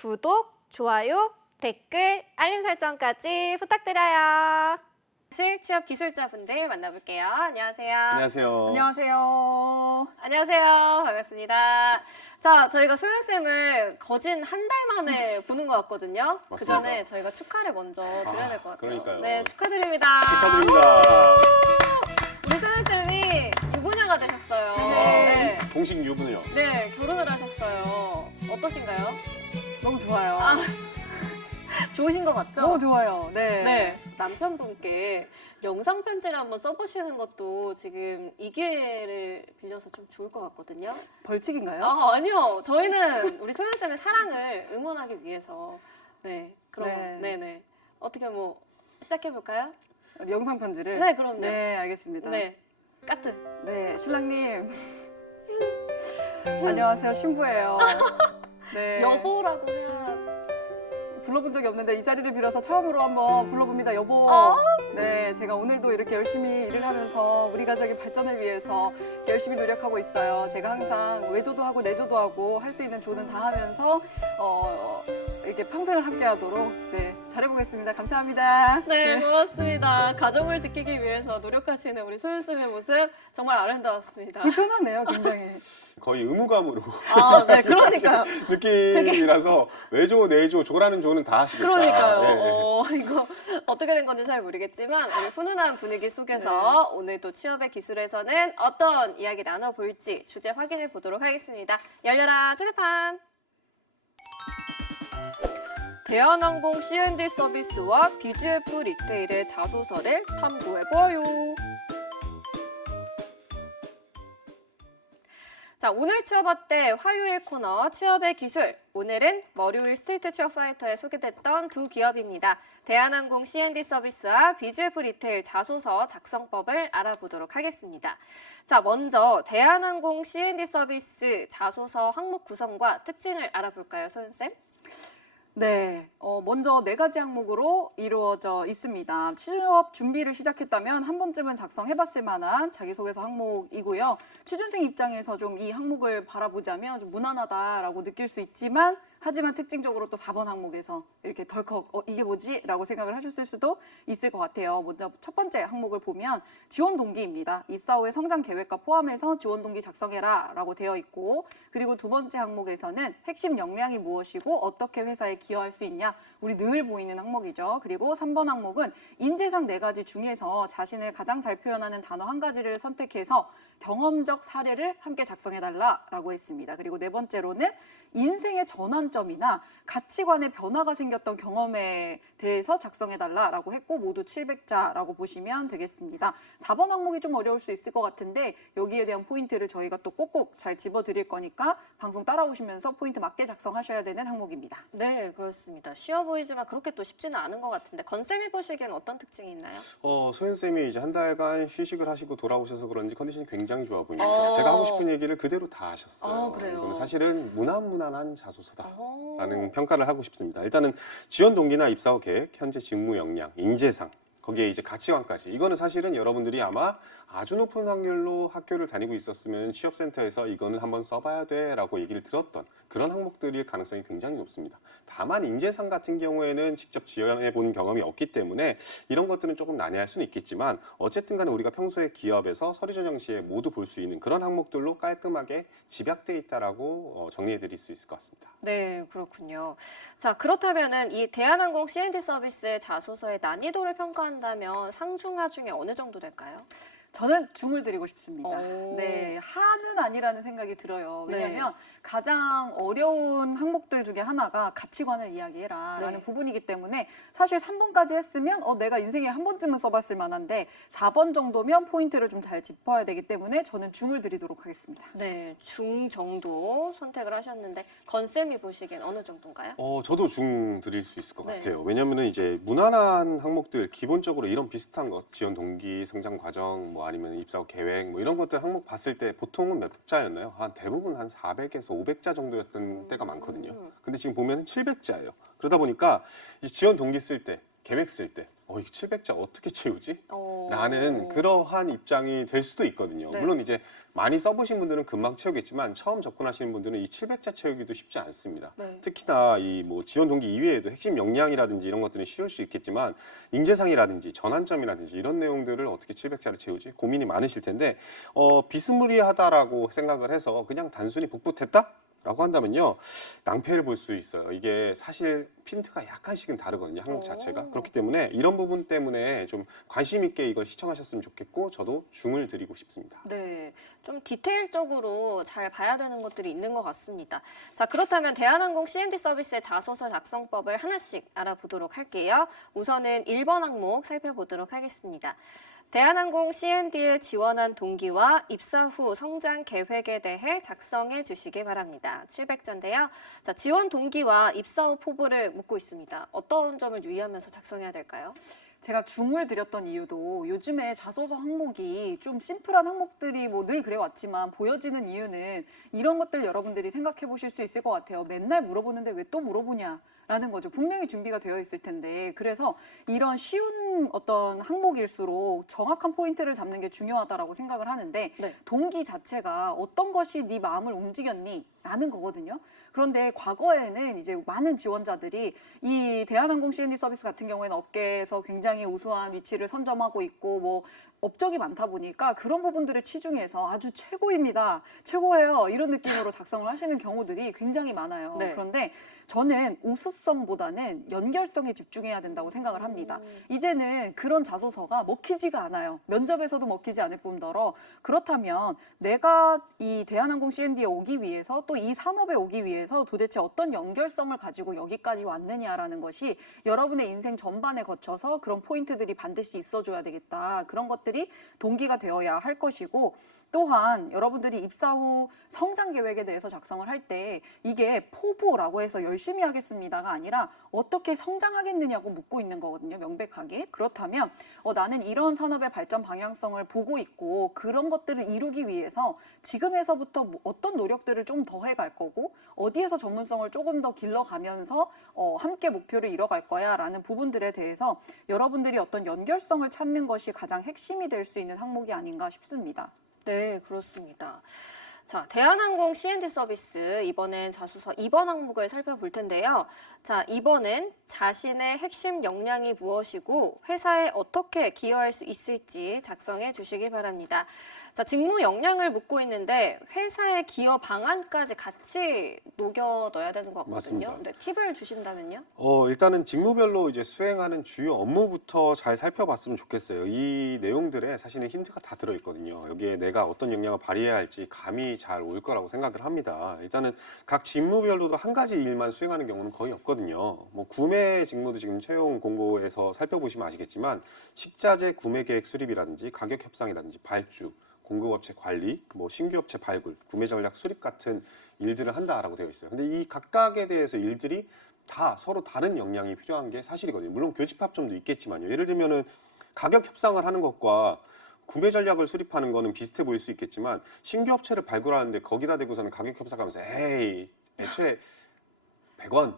구독, 좋아요, 댓글, 알림 설정까지 부탁드려요. 취업 기술자분들 만나볼게요. 안녕하세요. 안녕하세요. 안녕하세요. 안녕하세요. 반갑습니다. 자, 저희가 소연쌤을 거진 한 달 만에 보는 것 같거든요. 그 맞습니다. 전에 저희가 축하를 먼저 드려야 될 것 같아요. 그러니까요. 네, 축하드립니다. 축하드립니다. 우리 소연쌤이 유부녀가 되셨어요. 와, 네. 공식 유부녀. 네, 결혼을 하셨어요. 어떠신가요? 너무 좋아요. 아, 좋으신 거 맞죠? 너무 좋아요. 네. 네, 남편분께 영상 편지를 한번 써보시는 것도 지금 이 기회를 빌려서 좀 좋을 것 같거든요. 벌칙인가요? 아, 아니요. 저희는 우리 소연쌤의 사랑을 응원하기 위해서. 네, 그럼, 네. 네네. 어떻게 뭐, 시작해볼까요? 영상 편지를? 네, 그럼요. 네, 알겠습니다. 네, 까트. 네, 신랑님. 안녕하세요, 신부예요. 네. 여보라고 해야. 불러본 적이 없는데 이 자리를 빌어서 처음으로 한번 불러봅니다, 여보. 네, 제가 오늘도 이렇게 열심히 일을 하면서 우리 가족의 발전을 위해서 열심히 노력하고 있어요. 제가 항상 외조도 하고 내조도 하고 할 수 있는 조는 다 하면서 이렇게 평생을 함께하도록 네, 잘해보겠습니다. 감사합니다. 네, 고맙습니다. 가정을 지키기 위해서 노력하시는 우리 소연쌤의 모습 정말 아름다웠습니다. 불편하네요, 굉장히. 거의 의무감으로 아, 네, 그러니까요. 느낌이라서 외조, 내조, 조라는 조는 다 하시겠다. 그러니까요. 네. 이거 어떻게 된 건지 잘 모르겠지만 우리 훈훈한 분위기 속에서 오늘 또 취업의 기술에서는 어떤 이야기 나눠볼지 주제 확인해 보도록 하겠습니다. 열려라 주제판! 대한항공 C&D 서비스와 BGF 리테일의 자소서를 탐구해봐요. 자, 오늘 취업 어때? 화요일 코너 취업의 기술. 오늘은 월요일 스트리트 취업 파이터에 소개됐던 두 기업입니다. 대한항공 C&D 서비스와 BGF 리테일 자소서 작성법을 알아보도록 하겠습니다. 자, 먼저 대한항공 C&D 서비스 자소서 항목 구성과 특징을 알아볼까요, 소연쌤? 네, 먼저 4가지 항목으로 이루어져 있습니다. 취업 준비를 시작했다면 한 번쯤은 작성해봤을 만한 자기소개서 항목이고요. 취준생 입장에서 좀 이 항목을 바라보자면 좀 무난하다라고 느낄 수 있지만 하지만 특징적으로 또 4번 항목에서 이렇게 덜컥 이게 뭐지? 라고 생각을 하셨을 수도 있을 것 같아요. 먼저 첫 번째 항목을 보면 지원 동기입니다. 입사 후의 성장 계획과 포함해서 지원 동기 작성해라 라고 되어 있고 그리고 두 번째 항목에서는 핵심 역량이 무엇이고 어떻게 회사에 기여할 수 있냐 우리 늘 보이는 항목이죠. 그리고 3번 항목은 인재상 4가지 중에서 자신을 가장 잘 표현하는 단어 한 가지를 선택해서 경험적 사례를 함께 작성해달라라고 했습니다. 그리고 네 번째로는 인생의 전환점이나 가치관의 변화가 생겼던 경험에 대해서 작성해달라라고 했고 모두 700자라고 보시면 되겠습니다. 4번 항목이 좀 어려울 수 있을 것 같은데 여기에 대한 포인트를 저희가 또 꼭꼭 잘 집어드릴 거니까 방송 따라오시면서 포인트 맞게 작성하셔야 되는 항목입니다. 네, 그렇습니다. 쉬워 보이지만 그렇게 또 쉽지는 않은 것 같은데 건쌤이 보시기엔 어떤 특징이 있나요? 소연쌤이 이제 한 달간 휴식을 하시고 돌아오셔서 그런지 컨디션이 굉장히 좋아 보입니다. 제가 하고 싶은 얘기를 그대로 다 하셨어요. 아, 그래요? 이거는 사실은 무난무난한 자소서다라는 어. 평가를 하고 싶습니다. 일단은 지원 동기나 입사 후 계획, 현재 직무 역량, 인재상, 거기에 이제 가치관까지. 이거는 사실은 여러분들이 아마 아주 높은 확률로 학교를 다니고 있었으면 취업센터에서 이거는 한번 써봐야 돼라고 얘기를 들었던 그런 항목들일 가능성이 굉장히 높습니다. 다만 인재상 같은 경우에는 직접 지원해 본 경험이 없기 때문에 이런 것들은 조금 난해할 수는 있겠지만 어쨌든 간에 우리가 평소에 기업에서 서류 전형 시에 모두 볼 수 있는 그런 항목들로 깔끔하게 집약돼 있다라고 정리해 드릴 수 있을 것 같습니다. 네, 그렇군요. 자, 그렇다면은 이 대한항공 C&D 서비스의 자소서의 난이도를 평가한다면 상중하 중에 어느 정도 될까요? 저는 중을 드리고 싶습니다. 오. 네, 하는 아니라는 생각이 들어요. 왜냐하면 네. 가장 어려운 항목들 중에 하나가 가치관을 이야기해라라는 네. 부분이기 때문에 사실 3번까지 했으면 내가 인생에 한 번쯤은 써봤을 만한데 4번 정도면 포인트를 좀 잘 짚어야 되기 때문에 저는 중을 드리도록 하겠습니다. 네, 중 정도 선택을 하셨는데 건쌤이 보시기엔 어느 정도인가요? 저도 중 드릴 수 있을 것 네. 같아요. 왜냐면은 이제 무난한 항목들 기본적으로 이런 비슷한 것, 지원 동기, 성장 과정, 뭐 아니면 입사 후 계획, 뭐 이런 것들 항목 봤을 때 보통은 몇 자였나요? 대부분 한 400에서 500자 정도였던 때가 많거든요. 근데 지금 보면 700자예요. 그러다 보니까 이 지원 동기 쓸 때, 계획 쓸 때, 이 700자 어떻게 채우지? 어. 라는 그러한 입장이 될 수도 있거든요. 네. 물론 이제 많이 써보신 분들은 금방 채우겠지만 처음 접근하시는 분들은 이 700자 채우기도 쉽지 않습니다. 네. 특히나 이 뭐 지원 동기 이외에도 핵심 역량이라든지 이런 것들은 쉬울 수 있겠지만 인재상이라든지 전환점이라든지 이런 내용들을 어떻게 700자를 채우지 고민이 많으실 텐데 비스무리하다라고 생각을 해서 그냥 단순히 복붙했다? 라고 한다면요 낭패를 볼 수 있어요. 이게 사실 핀트가 약간씩은 다르거든요, 항목 자체가. 그렇기 때문에 이런 부분 때문에 좀 관심 있게 이걸 시청하셨으면 좋겠고 저도 중을 드리고 싶습니다. 네, 좀 디테일적으로 잘 봐야 되는 것들이 있는 것 같습니다. 자, 그렇다면 대한항공 C&D 서비스의 자소서 작성법을 하나씩 알아보도록 할게요. 우선은 1번 항목 살펴보도록 하겠습니다. 대한항공 C&D에 지원한 동기와 입사 후 성장 계획에 대해 작성해 주시기 바랍니다. 700자인데요. 자, 지원 동기와 입사 후 포부를 묻고 있습니다. 어떤 점을 유의하면서 작성해야 될까요? 제가 중을 드렸던 이유도 요즘에 자소서 항목이 좀 심플한 항목들이 뭐 늘 그래왔지만 보여지는 이유는 이런 것들 여러분들이 생각해 보실 수 있을 것 같아요. 맨날 물어보는데 왜 또 물어보냐? 라는 거죠. 분명히 준비가 되어 있을 텐데. 그래서 이런 쉬운 어떤 항목일수록 정확한 포인트를 잡는 게 중요하다라고 생각을 하는데 네. 동기 자체가 어떤 것이 네 마음을 움직였니? 라는 거거든요. 그런데 과거에는 이제 많은 지원자들이 이 대한항공 C&D 서비스 같은 경우에는 업계에서 굉장히 우수한 위치를 선점하고 있고 뭐 업적이 많다 보니까 그런 부분들을 치중해서 아주 최고입니다. 최고예요. 이런 느낌으로 작성을 하시는 경우들이 굉장히 많아요. 네. 그런데 저는 우수성보다는 연결성에 집중해야 된다고 생각을 합니다. 이제는 그런 자소서가 먹히지가 않아요. 면접에서도 먹히지 않을 뿐더러 그렇다면 내가 이 대한항공 C&D에 오기 위해서 또 이 산업에 오기 위해서 도대체 어떤 연결성을 가지고 여기까지 왔느냐라는 것이 여러분의 인생 전반에 거쳐서 그런 포인트들이 반드시 있어줘야 되겠다. 그런 것들이 동기가 되어야 할 것이고 또한 여러분들이 입사 후 성장 계획에 대해서 작성을 할 때 이게 포부라고 해서 열심히 하겠습니다가 아니라 어떻게 성장하겠느냐고 묻고 있는 거거든요. 명백하게. 그렇다면 나는 이런 산업의 발전 방향성을 보고 있고 그런 것들을 이루기 위해서 지금에서부터 어떤 노력들을 좀 더 해갈 거고 어디에서 전문성을 조금 더 길러가면서 함께 목표를 이뤄갈 거야 라는 부분들에 대해서 여러분들이 어떤 연결성을 찾는 것이 가장 핵심이 될 수 있는 항목이 아닌가 싶습니다. 네, 그렇습니다. 자, 대한항공 C&D 서비스 이번엔 자소서 2번 항목을 살펴볼 텐데요. 자, 2번은 자신의 핵심 역량이 무엇이고 회사에 어떻게 기여할 수 있을지 작성해 주시기 바랍니다. 자, 직무 역량을 묻고 있는데 회사의 기여 방안까지 같이 녹여 넣어야 되는 것 같거든요. 맞습니다. 네, 팁을 주신다면요? 일단은 직무별로 이제 수행하는 주요 업무부터 잘 살펴봤으면 좋겠어요. 이 내용들에 사실은 힌트가 다 들어있거든요. 여기에 내가 어떤 역량을 발휘해야 할지 감이 잘 올 거라고 생각을 합니다. 일단은 각 직무별로도 한 가지 일만 수행하는 경우는 거의 없거든요. 뭐 구매 직무도 지금 채용 공고에서 살펴보시면 아시겠지만 식자재 구매 계획 수립이라든지 가격 협상이라든지 발주, 공급업체 관리, 뭐 신규업체 발굴, 구매 전략 수립 같은 일들을 한다라고 되어 있어요. 근데 이 각각에 대해서 일들이 다 서로 다른 역량이 필요한 게 사실이거든요. 물론 교집합점도 있겠지만요. 예를 들면은 가격 협상을 하는 것과 구매 전략을 수립하는 거는 비슷해 보일 수 있겠지만 신규 업체를 발굴하는데 거기다 대고서는 가격 협상하면서 에이 애초에 100원,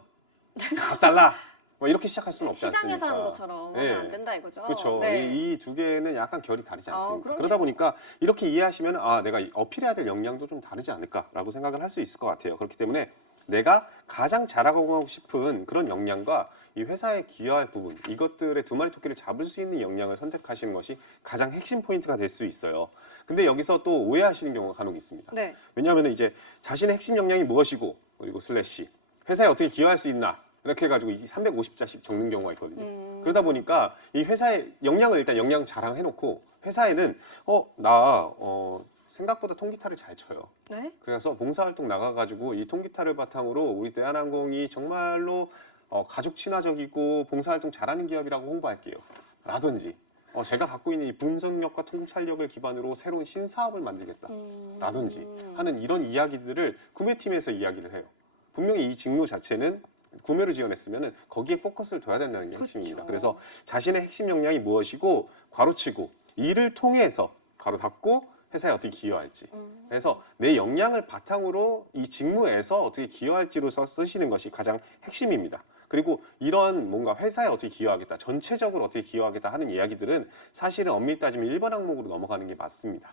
4달러 뭐 이렇게 시작할 수는 없지 않습니까? 시장에서 하는 것처럼 네. 하면 안 된다 이거죠? 그렇죠. 네. 이 두 개는 약간 결이 다르지 않습니까? 그럼요. 그러다 보니까 이렇게 이해하시면 내가 어필해야 될 역량도 좀 다르지 않을까라고 생각을 할 수 있을 것 같아요. 그렇기 때문에 내가 가장 잘하고 싶은 그런 역량과 이 회사에 기여할 부분, 이것들의 두 마리 토끼를 잡을 수 있는 역량을 선택하시는 것이 가장 핵심 포인트가 될 수 있어요. 근데 여기서 또 오해하시는 경우가 간혹 있습니다. 네. 왜냐하면 이제 자신의 핵심 역량이 무엇이고 그리고 슬래시 회사에 어떻게 기여할 수 있나 이렇게 해가지고 350자씩 적는 경우가 있거든요. 그러다 보니까 이 회사의 역량을 일단 역량 자랑해놓고 회사에는 생각보다 통기타를 잘 쳐요. 네. 그래서 봉사활동 나가가지고 이 통기타를 바탕으로 우리 대한항공이 정말로 가족 친화적이고 봉사활동 잘하는 기업이라고 홍보할게요. 라든지 제가 갖고 있는 이 분석력과 통찰력을 기반으로 새로운 신사업을 만들겠다. 라든지 하는 이런 이야기들을 구매팀에서 이야기를 해요. 분명히 이 직무 자체는 구매로 지원했으면 거기에 포커스를 둬야 된다는 게 핵심입니다. 그렇죠. 그래서 자신의 핵심 역량이 무엇이고 괄호치고 이를 통해서 괄호 닫고 회사에 어떻게 기여할지. 그래서 내 역량을 바탕으로 이 직무에서 어떻게 기여할지로 쓰시는 것이 가장 핵심입니다. 그리고 이런 뭔가 회사에 어떻게 기여하겠다, 전체적으로 어떻게 기여하겠다 하는 이야기들은 사실은 엄밀히 따지면 1번 항목으로 넘어가는 게 맞습니다.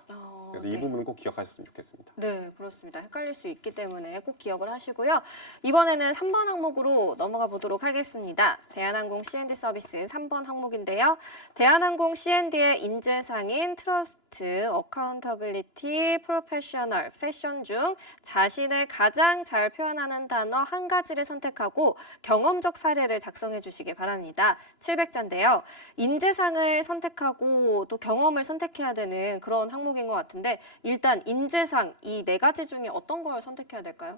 그래서 이 네. 부분은 꼭 기억하셨으면 좋겠습니다. 네, 그렇습니다. 헷갈릴 수 있기 때문에 꼭 기억을 하시고요. 이번에는 3번 항목으로 넘어가 보도록 하겠습니다. 대한항공 C&D 서비스 3번 항목인데요. 대한항공 C&D의 인재상인 트러스트, 어카운터빌리티, 프로페셔널, 패션 중 자신을 가장 잘 표현하는 단어 한 가지를 선택하고 경험적 사례를 작성해 주시기 바랍니다. 700자인데요. 인재상을 선택하고 또 경험을 선택해야 되는 그런 항목인 것 같은데 일단 인재상 이 네 가지 중에 어떤 걸 선택해야 될까요?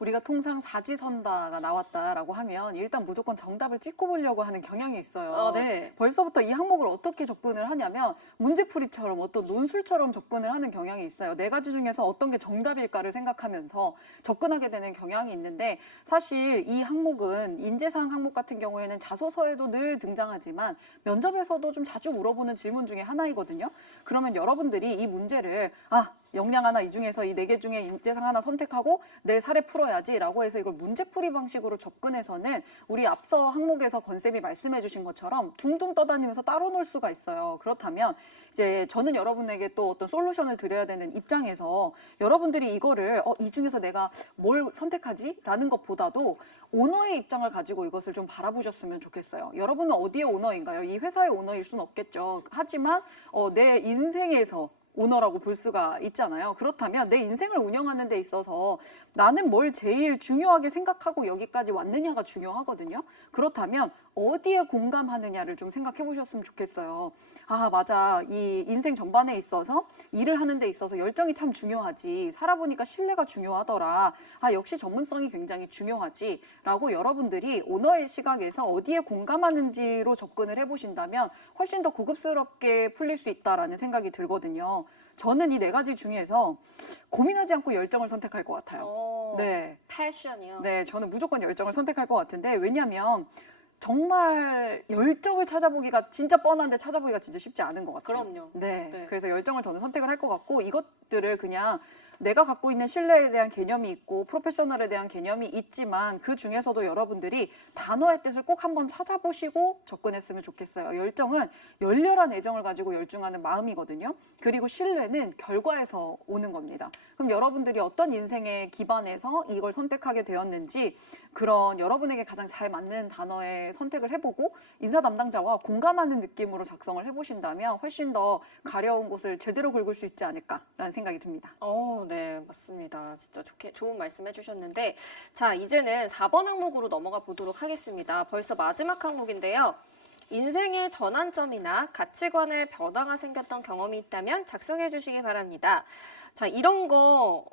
우리가 통상 사지선다가 나왔다라고 하면 일단 무조건 정답을 찍고 보려고 하는 경향이 있어요. 네. 벌써부터 이 항목을 어떻게 접근을 하냐면 문제풀이처럼 어떤 논술처럼 접근을 하는 경향이 있어요. 네 가지 중에서 어떤 게 정답일까를 생각하면서 접근하게 되는 경향이 있는데 사실 이 항목은 인재상 항목 같은 경우에는 자소서에도 늘 등장하지만 면접에서도 좀 자주 물어보는 질문 중에 하나이거든요. 그러면 여러분들이 이 문제를 역량 하나 이 중에서 이 네 개 중에 인재상 하나 선택하고 내 사례 풀어야지라고 해서 이걸 문제풀이 방식으로 접근해서는 우리 앞서 항목에서 건쌤이 말씀해 주신 것처럼 둥둥 떠다니면서 따로 놀 수가 있어요. 그렇다면 이제 저는 여러분에게 또 어떤 솔루션을 드려야 되는 입장에서 여러분들이 이거를 이 중에서 내가 뭘 선택하지? 라는 것보다도 오너의 입장을 가지고 이것을 좀 바라보셨으면 좋겠어요. 여러분은 어디의 오너인가요? 이 회사의 오너일 수는 없겠죠. 하지만 내 인생에서 오너라고 볼 수가 있잖아요. 그렇다면 내 인생을 운영하는 데 있어서 나는 뭘 제일 중요하게 생각하고 여기까지 왔느냐가 중요하거든요. 그렇다면 어디에 공감하느냐를 좀 생각해 보셨으면 좋겠어요. 맞아. 이 인생 전반에 있어서 일을 하는 데 있어서 열정이 참 중요하지. 살아보니까 신뢰가 중요하더라. 역시 전문성이 굉장히 중요하지. 라고 여러분들이 오너의 시각에서 어디에 공감하는지로 접근을 해보신다면 훨씬 더 고급스럽게 풀릴 수 있다라는 생각이 들거든요. 저는 이 네 가지 중에서 고민하지 않고 열정을 선택할 것 같아요. 네. 패션이요. 네, 저는 무조건 열정을 선택할 것 같은데 왜냐하면 정말 열정을 찾아보기가 진짜 뻔한데 찾아보기가 진짜 쉽지 않은 것 같아요. 그럼요. 네, 네. 그래서 열정을 저는 선택을 할 것 같고 이것들을 그냥 내가 갖고 있는 신뢰에 대한 개념이 있고 프로페셔널에 대한 개념이 있지만 그 중에서도 여러분들이 단어의 뜻을 꼭 한번 찾아보시고 접근했으면 좋겠어요. 열정은 열렬한 애정을 가지고 열중하는 마음이거든요. 그리고 신뢰는 결과에서 오는 겁니다. 그럼 여러분들이 어떤 인생에 기반해서 이걸 선택하게 되었는지 그런 여러분에게 가장 잘 맞는 단어의 선택을 해보고 인사 담당자와 공감하는 느낌으로 작성을 해보신다면 훨씬 더 가려운 곳을 제대로 긁을 수 있지 않을까라는 생각이 듭니다. 네, 맞습니다. 진짜 좋은 말씀 해주셨는데, 자, 이제는 4번 항목으로 넘어가 보도록 하겠습니다. 벌써 마지막 항목인데요. 인생의 전환점이나 가치관의 변화가 생겼던 경험이 있다면 작성해 주시기 바랍니다. 자, 이런 거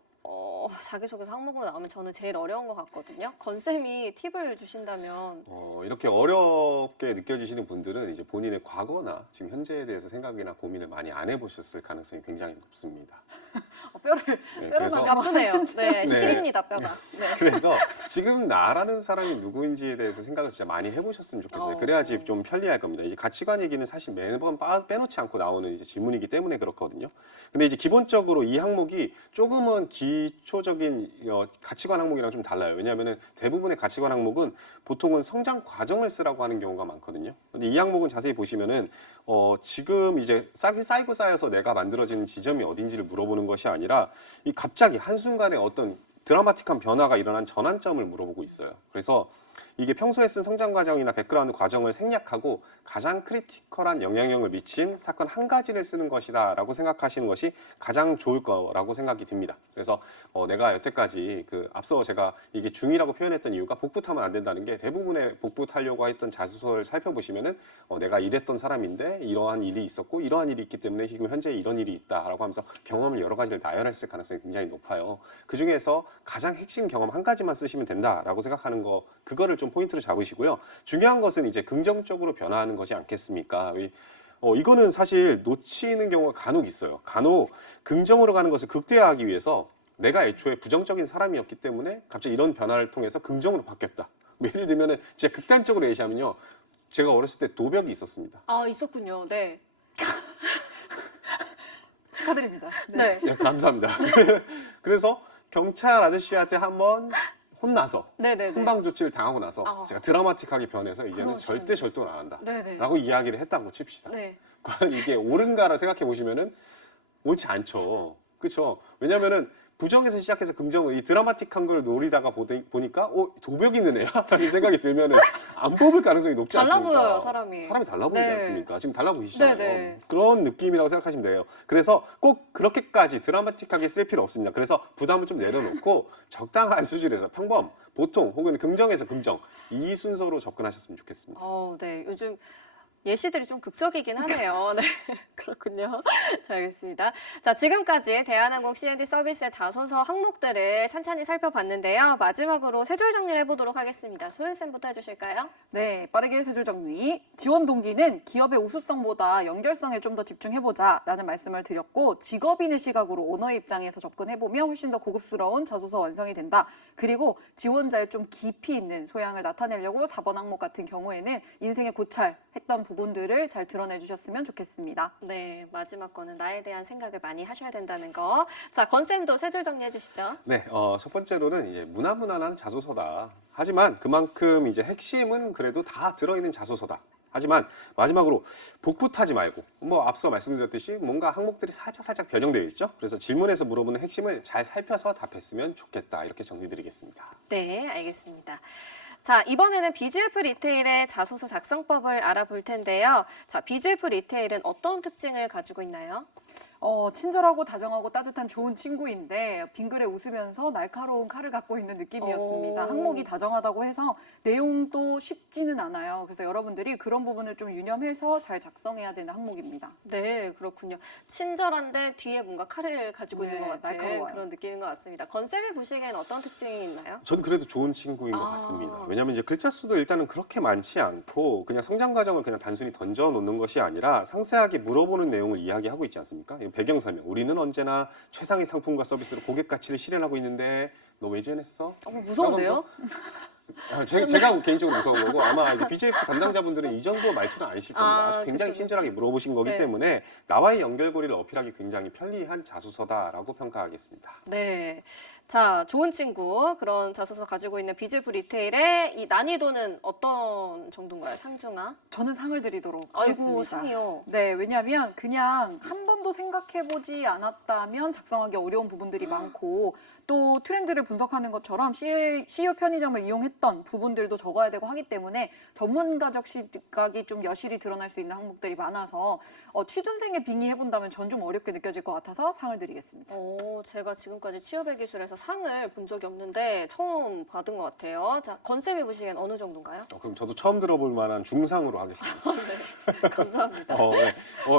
자기소개서 항목으로 나오면 저는 제일 어려운 것 같거든요. 건쌤이 팁을 주신다면. 이렇게 어렵게 느껴지시는 분들은 이제 본인의 과거나 지금 현재에 대해서 생각이나 고민을 많이 안 해보셨을 가능성이 굉장히 높습니다. 뼈를 그래서 아프네요. 네, 네. 시립니다, 뼈가. 네. 그래서 지금 나라는 사람이 누구인지에 대해서 생각을 진짜 많이 해보셨으면 좋겠어요. 그래야지 좀 편리할 겁니다. 이제 가치관 얘기는 사실 매번 빼놓지 않고 나오는 이제 질문이기 때문에 그렇거든요. 근데 이제 기본적으로 이 항목이 조금은 기초적인 가치관 항목이랑 좀 달라요. 왜냐하면 대부분의 가치관 항목은 보통은 성장 과정을 쓰라고 하는 경우가 많거든요. 근데 이 항목은 자세히 보시면은 지금 이제 쌓이고 쌓여서 내가 만들어지는 지점이 어딘지를 물어보는 것이 아니라 이 갑자기 한순간에 어떤 드라마틱한 변화가 일어난 전환점을 물어보고 있어요. 그래서 이게 평소에 쓴 성장 과정이나 백그라운드 과정을 생략하고 가장 크리티컬한 영향력을 미친 사건 한 가지를 쓰는 것이다 라고 생각하시는 것이 가장 좋을 거라고 생각이 듭니다. 그래서 내가 여태까지 앞서 제가 이게 중이라고 표현했던 이유가 복붙하면 안 된다는 게 대부분의 복붙하려고 했던 자소서를 살펴보시면은 내가 이랬던 사람인데 이러한 일이 있었고 이러한 일이 있기 때문에 지금 현재 이런 일이 있다라고 하면서 경험을 여러 가지를 나열했을 가능성이 굉장히 높아요. 그 중에서 가장 핵심 경험 한 가지만 쓰시면 된다라고 생각하는 거 그거를 좀 포인트로 잡으시고요. 중요한 것은 이제 긍정적으로 변화하는 것이 않겠습니까? 이거는 사실 놓치는 경우가 간혹 있어요. 간혹 긍정으로 가는 것을 극대화하기 위해서 내가 애초에 부정적인 사람이었기 때문에 갑자기 이런 변화를 통해서 긍정으로 바뀌었다. 예를 들면은 진짜 극단적으로 예시하면요. 제가 어렸을 때 도벽이 있었습니다. 있었군요. 네. 축하드립니다. 네. 감사합니다. 그래서 경찰 아저씨한테 한번 혼나서 네네네. 훈방 조치를 당하고 나서 아. 제가 드라마틱하게 변해서 이제는 그러시군요. 절대 절도는 안 한다. 네네. 라고 이야기를 했다고 칩시다. 네. 과연 이게 옳은가를 생각해 보시면은 옳지 않죠. 그렇죠. 왜냐면은 부정에서 시작해서 긍정을 이 드라마틱한 걸 노리다가 보니까 도벽이 있는 애야? 라는 생각이 들면은 안 뽑을 가능성이 높지 달라 않습니까? 보여요, 사람이. 사람이 달라 보이지 네. 않습니까? 지금 달라 보이시잖아요. 네네. 그런 느낌이라고 생각하시면 돼요. 그래서 꼭 그렇게까지 드라마틱하게 쓸 필요 없습니다. 그래서 부담을 좀 내려놓고 적당한 수준에서 평범, 보통 혹은 긍정에서 긍정 이 순서로 접근하셨으면 좋겠습니다. 네. 요즘 예시들이 좀 극적이긴 하네요. 네, 그렇군요. 자, 알겠습니다. 자, 지금까지 대한항공 C&D 서비스의 자소서 항목들을 찬찬히 살펴봤는데요. 마지막으로 세 줄 정리를 해보도록 하겠습니다. 소율쌤부터 해주실까요? 네, 빠르게 세 줄 정리. 지원 동기는 기업의 우수성보다 연결성에 좀 더 집중해보자라는 말씀을 드렸고, 직업인의 시각으로 오너의 입장에서 접근해보면 훨씬 더 고급스러운 자소서 완성이 된다. 그리고 지원자의 좀 깊이 있는 소양을 나타내려고 4번 항목 같은 경우에는 인생의 고찰했던 부분들을 잘 드러내 주셨으면 좋겠습니다. 네, 마지막 거는 나에 대한 생각을 많이 하셔야 된다는 거. 자, 건쌤도 세 줄 정리해 주시죠. 네, 첫 번째로는 이제 무난무난한 자소서다. 하지만 그만큼 이제 핵심은 그래도 다 들어있는 자소서다. 하지만 마지막으로 복붙하지 말고 뭐 앞서 말씀드렸듯이 뭔가 항목들이 살짝 변형되어 있죠. 그래서 질문에서 물어보는 핵심을 잘 살펴서 답했으면 좋겠다. 이렇게 정리드리겠습니다. 네, 알겠습니다. 자, 이번에는 BGF 리테일의 자소서 작성법을 알아볼 텐데요. 자, BGF 리테일은 어떤 특징을 가지고 있나요? 친절하고 다정하고 따뜻한 좋은 친구인데 빙글에 웃으면서 날카로운 칼을 갖고 있는 느낌이었습니다. 오. 항목이 다정하다고 해서 내용도 쉽지는 않아요. 그래서 여러분들이 그런 부분을 좀 유념해서 잘 작성해야 되는 항목입니다. 네, 그렇군요. 친절한데 뒤에 뭔가 칼을 가지고 있는 네, 것 같은 날카로워요. 그런 느낌인 것 같습니다. 건쌤이 보시기엔 어떤 특징이 있나요? 전 그래도 좋은 친구인 것 아. 같습니다. 왜냐하면 이제 글자 수도 일단은 그렇게 많지 않고 그냥 성장 과정을 그냥 단순히 던져 놓는 것이 아니라 상세하게 물어보는 내용을 이야기하고 있지 않습니까? 이거 배경 설명. 우리는 언제나 최상의 상품과 서비스로 고객 가치를 실현하고 있는데 너 왜 지원했어? 무서운데요? 제가 개인적으로 무서운 거고 아마 이제 BGF 담당자분들은 이 정도 말투는 아니실 겁니다. 아주 굉장히 그쵸. 친절하게 물어보신 거기 네. 때문에 나와의 연결고리를 어필하기 굉장히 편리한 자소서다라고 평가하겠습니다. 네. 자, 좋은 친구 그런 자소서 가지고 있는 BGF 리테일의 이 난이도는 어떤 정도인가요? 상중하? 저는 상을 드리도록 아이고, 하겠습니다. 상이요. 네, 왜냐하면 그냥 한 번도 생각해보지 않았다면 작성하기 어려운 부분들이 많고 또 트렌드를 분석하는 것처럼 CEO 편의점을 이용했던 부분들도 적어야 되고 하기 때문에 전문가적 시각이 좀 여실히 드러날 수 있는 항목들이 많아서 취준생에 빙의해본다면 전 좀 어렵게 느껴질 것 같아서 상을 드리겠습니다. 제가 지금까지 취업의 기술에서 상을 본 적이 없는데 처음 받은 것 같아요. 자, 건쌤이 보시기엔 어느 정도인가요? 그럼 저도 처음 들어볼 만한 중상으로 하겠습니다. 네, 감사합니다. 네.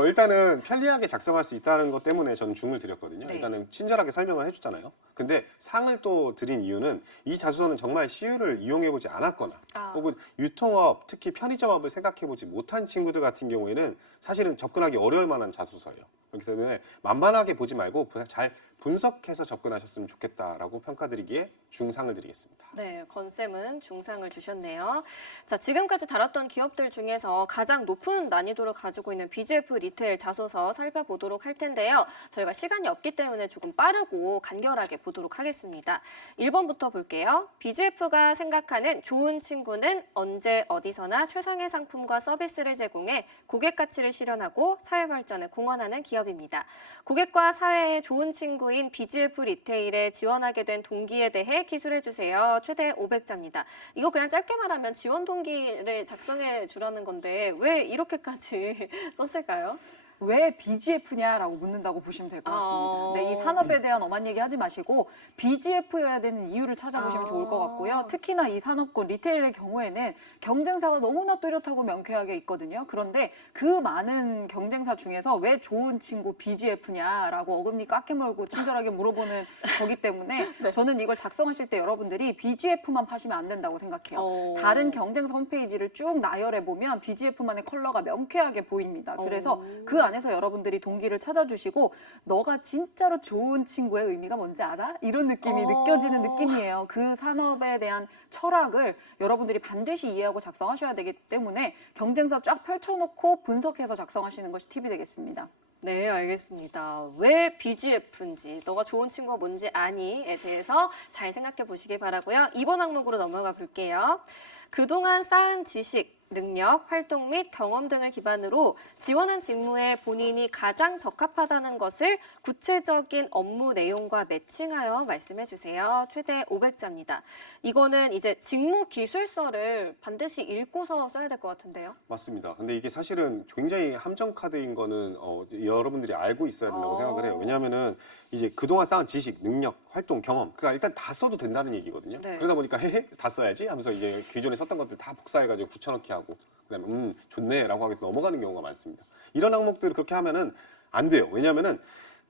일단은 편리하게 작성할 수 있다는 것 때문에 저는 중을 드렸거든요. 네. 일단은 친절하게 설명을 해줬잖아요. 근데 상을 또 드린 이유는 이 자소서는 정말 CU를 이용해보지 않았거나 혹은 유통업, 특히 편의점업을 생각해보지 못한 친구들 같은 경우에는 사실은 접근하기 어려울 만한 자소서예요. 그렇기 때문에 만만하게 보지 말고 잘 분석해서 접근하셨으면 좋겠다라고 평가드리기에 중상을 드리겠습니다. 네, 건쌤은 중상을 주셨네요. 자, 지금까지 다뤘던 기업들 중에서 가장 높은 난이도를 가지고 있는 BGF 리테일 자소서 살펴보도록 할 텐데요. 저희가 시간이 없기 때문에 조금 빠르고 간결하게 보도록 하겠습니다. 1번부터 볼게요. BGF가 생각하는 좋은 친구는 언제 어디서나 최상의 상품과 서비스를 제공해 고객 가치를 실현하고 사회 발전에 공헌하는 기업입니다. 고객과 사회의 좋은 친구인 BGF 리테일에 지원하게 된 동기에 대해 기술해 주세요. 최대 500자입니다. 이거 그냥 짧게 말하면 지원 동기를 작성해 주라는 건데 왜 이렇게까지 썼을까요? 왜 BGF냐라고 묻는다고 보시면 될 것 같습니다. 네, 이 산업에 대한 엄한 얘기 하지 마시고 BGF여야 되는 이유를 찾아보시면 좋을 것 같고요. 특히나 이 산업군 리테일의 경우에는 경쟁사가 너무나 뚜렷하고 명쾌하게 있거든요. 그런데 그 많은 경쟁사 중에서 왜 좋은 친구 BGF냐라고 어금니 깎여물고 친절하게 물어보는 거기 때문에 네. 저는 이걸 작성하실 때 여러분들이 BGF만 파시면 안 된다고 생각해요. 다른 경쟁사 홈페이지를 쭉 나열해 보면 BGF만의 컬러가 명쾌하게 보입니다. 그래서 그 안에서 여러분들이 동기를 찾아주시고 너가 진짜로 좋은 친구의 의미가 뭔지 알아? 이런 느낌이 느껴지는 느낌이에요. 그 산업에 대한 철학을 여러분들이 반드시 이해하고 작성하셔야 되기 때문에 경쟁사 쫙 펼쳐놓고 분석해서 작성하시는 것이 팁이 되겠습니다. 네, 알겠습니다. 왜 BGF인지, 너가 좋은 친구가 뭔지 아니?에 대해서 잘 생각해 보시기 바라고요. 이번 항목으로 넘어가 볼게요. 그동안 쌓은 지식, 능력, 활동 및 경험 등을 기반으로 지원한 직무에 본인이 가장 적합하다는 것을 구체적인 업무 내용과 매칭하여 말씀해 주세요. 최대 500자입니다. 이거는 이제 직무 기술서를 반드시 읽고서 써야 될 것 같은데요. 맞습니다. 근데 이게 사실은 굉장히 함정 카드인 거는 여러분들이 알고 있어야 된다고 생각을 해요. 왜냐하면은 이제 그동안 쌓은 지식, 능력, 활동, 경험, 그러니까 일단 다 써도 된다는 얘기거든요. 네. 그러다 보니까 헤헤 다 써야지 하면서 이제 기존에 썼던 것들 다 복사해가지고 붙여넣기 하고 그다음에 좋네라고 하면서 넘어가는 경우가 많습니다. 이런 항목들을 그렇게 하면은 안 돼요. 왜냐하면은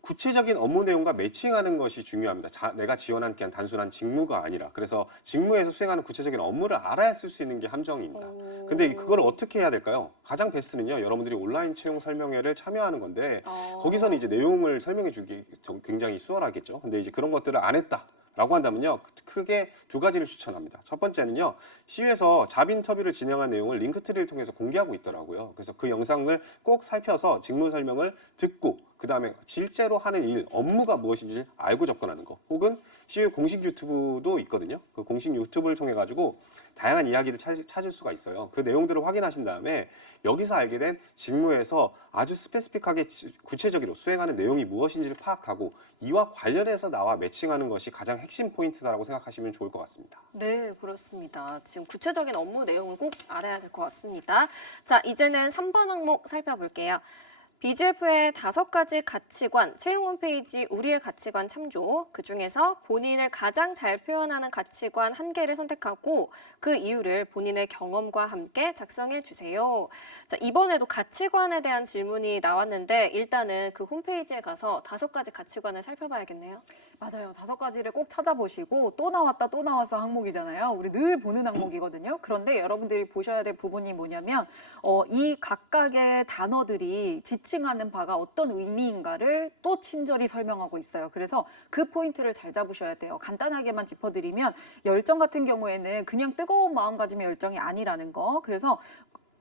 구체적인 업무 내용과 매칭하는 것이 중요합니다. 내가 지원한 게 단순한 직무가 아니라 그래서 직무에서 수행하는 구체적인 업무를 알아야 쓸 수 있는 게 함정입니다. 근데 그걸 어떻게 해야 될까요? 가장 베스트는요. 여러분들이 온라인 채용 설명회를 참여하는 건데 거기서는 이제 내용을 설명해 주기 굉장히 수월하겠죠. 근데 이제 그런 것들을 안 했다. 라고 한다면요, 크게 두 가지를 추천합니다. 첫 번째는요, CU에서 잡 인터뷰를 진행한 내용을 링크트리를 통해서 공개하고 있더라고요. 그래서 그 영상을 꼭 살펴서 직무 설명을 듣고, 그 다음에 실제로 하는 일, 업무가 무엇인지 알고 접근하는 거. 혹은 CU 공식 유튜브도 있거든요. 그 공식 유튜브를 통해 가지고 다양한 이야기를 찾을 수가 있어요. 그 내용들을 확인하신 다음에 여기서 알게 된 직무에서 아주 스페시픽하게 구체적으로 수행하는 내용이 무엇인지를 파악하고 이와 관련해서 나와 매칭하는 것이 가장 핵심 포인트다라고 생각하시면 좋을 것 같습니다. 네, 그렇습니다. 지금 구체적인 업무 내용을 꼭 알아야 될 것 같습니다. 자, 이제는 3번 항목 살펴볼게요. BGF의 5가지 가치관, 채용 홈페이지 우리의 가치관 참조, 그중에서 본인을 가장 잘 표현하는 가치관 1개를 선택하고 그 이유를 본인의 경험과 함께 작성해 주세요. 자, 이번에도 가치관에 대한 질문이 나왔는데 일단은 그 홈페이지에 가서 5가지 가치관을 살펴봐야겠네요. 맞아요. 5가지를 꼭 찾아보시고 또 나왔다 또 나왔어 항목이잖아요. 우리 늘 보는 항목이거든요. 그런데 여러분들이 보셔야 될 부분이 뭐냐면 이 각각의 단어들이 지칭하는 바가 어떤 의미인가를 또 친절히 설명하고 있어요. 그래서 그 포인트를 잘 잡으셔야 돼요. 간단하게만 짚어드리면 열정 같은 경우에는 그냥 뜨거운 마음가짐의 열정이 아니라는 거. 그래서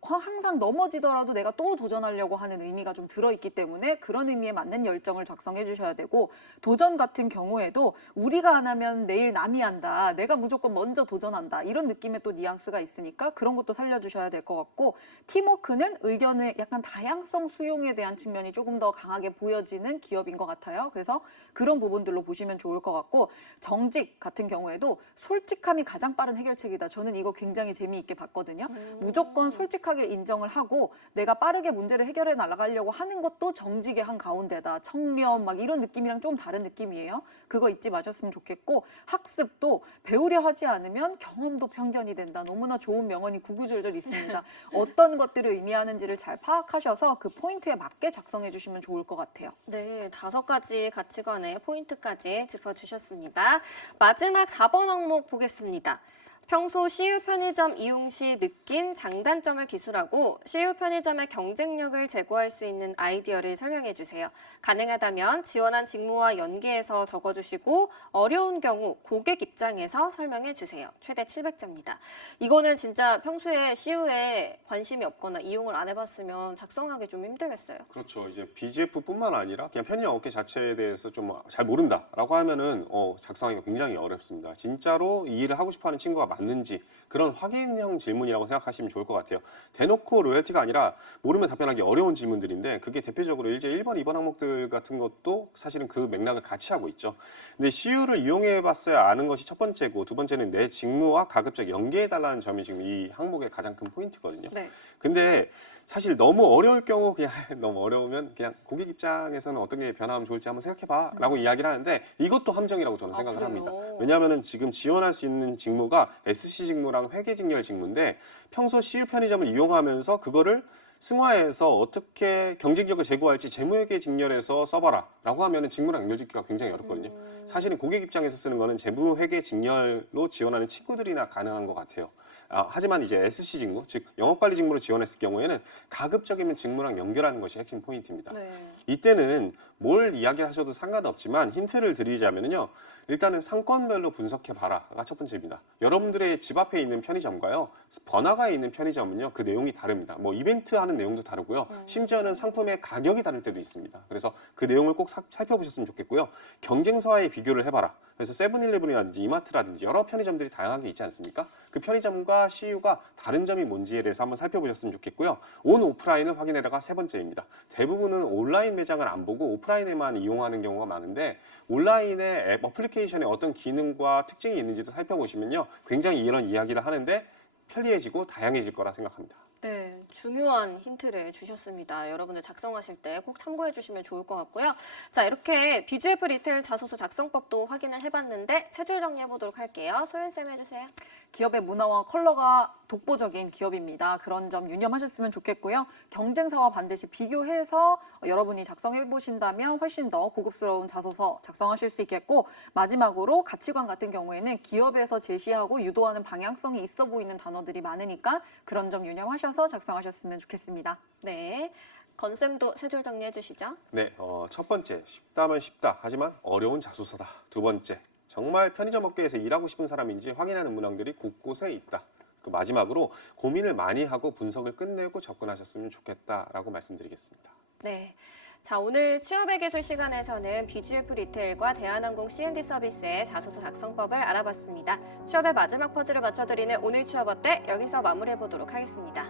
항상 넘어지더라도 내가 또 도전하려고 하는 의미가 좀 들어있기 때문에 그런 의미에 맞는 열정을 작성해 주셔야 되고, 도전 같은 경우에도 우리가 안 하면 내일 남이 한다, 내가 무조건 먼저 도전한다, 이런 느낌의 또 뉘앙스가 있으니까 그런 것도 살려주셔야 될 것 같고, 팀워크는 의견의 약간 다양성 수용에 대한 측면이 조금 더 강하게 보여지는 기업인 것 같아요. 그래서 그런 부분들로 보시면 좋을 것 같고, 정직 같은 경우에도 솔직함이 가장 빠른 해결책이다. 저는 이거 굉장히 재미있게 봤거든요. 무조건 솔직하게 인정을 하고 내가 빠르게 문제를 해결해 나가려고 하는 것도 정직의 한 가운데다. 청렴 막 이런 느낌이랑 좀 다른 느낌이에요. 그거 잊지 마셨으면 좋겠고, 학습도 배우려 하지 않으면 경험도 편견이 된다. 너무나 좋은 명언이 구구절절 있습니다. 어떤 것들을 의미하는지를 잘 파악하셔서 그 포인트에 맞게 작성해 주시면 좋을 것 같아요. 네, 5가지 가치관의 포인트까지 짚어주셨습니다. 마지막 4번 항목 보겠습니다. 평소 CU 편의점 이용 시 느낀 장단점을 기술하고 CU 편의점의 경쟁력을 제고할 수 있는 아이디어를 설명해 주세요. 가능하다면 지원한 직무와 연계해서 적어주시고 어려운 경우 고객 입장에서 설명해 주세요. 최대 700자입니다. 이거는 진짜 평소에 CU에 관심이 없거나 이용을 안 해봤으면 작성하기 좀 힘들겠어요. 그렇죠. 이제 BGF뿐만 아니라 그냥 편의점 업계 자체에 대해서 좀 잘 모른다라고 하면은 작성하기가 굉장히 어렵습니다. 진짜로 이 일을 하고 싶어하는 친구가 맞는지 그런 확인형 질문이라고 생각하시면 좋을 것 같아요. 대놓고 로열티가 아니라 모르면 답변하기 어려운 질문들인데 그게 대표적으로 이제 1번, 2번 항목들 같은 것도 사실은 그 맥락을 같이 하고 있죠. 근데 CU를 이용해 봤어야 아는 것이 첫 번째고, 두 번째는 내 직무와 가급적 연계해 달라는 점이 지금 이 항목의 가장 큰 포인트거든요. 네. 근데 사실 너무 어려울 경우 그냥 너무 어려우면 그냥 고객 입장에서는 어떤 게 변화하면 좋을지 한번 생각해봐 라고 이야기를 하는데 이것도 함정이라고 저는 생각을 그래요? 합니다. 왜냐하면 지금 지원할 수 있는 직무가 SC 직무랑 회계직렬 직무인데 평소 CU 편의점을 이용하면서 그거를 승화해서 어떻게 경쟁력을 제고할지 재무회계 직렬에서 써봐라 라고 하면 직무랑 연결짓기가 굉장히 어렵거든요. 사실은 고객 입장에서 쓰는 거는 재무회계 직렬로 지원하는 친구들이나 가능한 것 같아요. 하지만 이제 SC 직무, 즉 영업관리 직무로 지원했을 경우에는 가급적이면 직무랑 연결하는 것이 핵심 포인트입니다. 네. 이때는 뭘 이야기를 하셔도 상관없지만 힌트를 드리자면요. 일단은 상권별로 분석해봐라가 첫 번째입니다. 여러분들의 집 앞에 있는 편의점과요. 번화가에 있는 편의점은요. 그 내용이 다릅니다. 뭐 이벤트 하는 내용도 다르고요. 심지어는 상품의 가격이 다를 때도 있습니다. 그래서 그 내용을 꼭 살펴보셨으면 좋겠고요. 경쟁사와의 비교를 해봐라. 그래서 세븐일레븐이라든지 이마트라든지 여러 편의점들이 다양하게 있지 않습니까? 그 편의점과 CU가 다른 점이 뭔지에 대해서 한번 살펴보셨으면 좋겠고요. 온 오프라인을 확인해라가 세 번째입니다. 대부분은 온라인 매장을 안 보고 오프라인에만 이용하는 경우가 많은데 온라인의 앱 어플리케이션에 어떤 기능과 특징이 있는지도 살펴보시면요. 굉장히 이런 이야기를 하는데 편리해지고 다양해질 거라 생각합니다. 네, 중요한 힌트를 주셨습니다. 여러분들 작성하실 때 꼭 참고해 주시면 좋을 것 같고요. 자, 이렇게 BGF 리테일 자소서 작성법도 확인을 해봤는데 세 줄 정리해 보도록 할게요. 소연쌤 해주세요. 기업의 문화와 컬러가 독보적인 기업입니다. 그런 점 유념하셨으면 좋겠고요. 경쟁사와 반드시 비교해서 여러분이 작성해 보신다면 훨씬 더 고급스러운 자소서 작성하실 수 있겠고, 마지막으로 가치관 같은 경우에는 기업에서 제시하고 유도하는 방향성이 있어 보이는 단어들이 많으니까 그런 점 유념하셔서 작성하셨으면 좋겠습니다. 네, 건쌤도 세 줄 정리해 주시죠. 네, 첫 번째 쉽다면 쉽다 하지만 어려운 자소서다. 두 번째 정말 편의점 업계에서 일하고 싶은 사람인지 확인하는 문항들이 곳곳에 있다. 그 마지막으로 고민을 많이 하고 분석을 끝내고 접근하셨으면 좋겠다라고 말씀드리겠습니다. 네. 자, 오늘 취업의 기술 시간에서는 BGF 리테일과 대한항공 C&D 서비스의 자소서 작성법을 알아봤습니다. 취업의 마지막 퍼즐을 맞춰드리는 오늘 취업 어때? 여기서 마무리해 보도록 하겠습니다.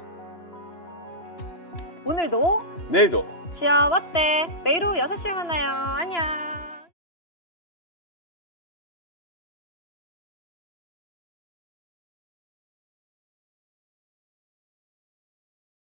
오늘도 내일도 취업 어때? 매일 오후 6시에 만나요. 안녕.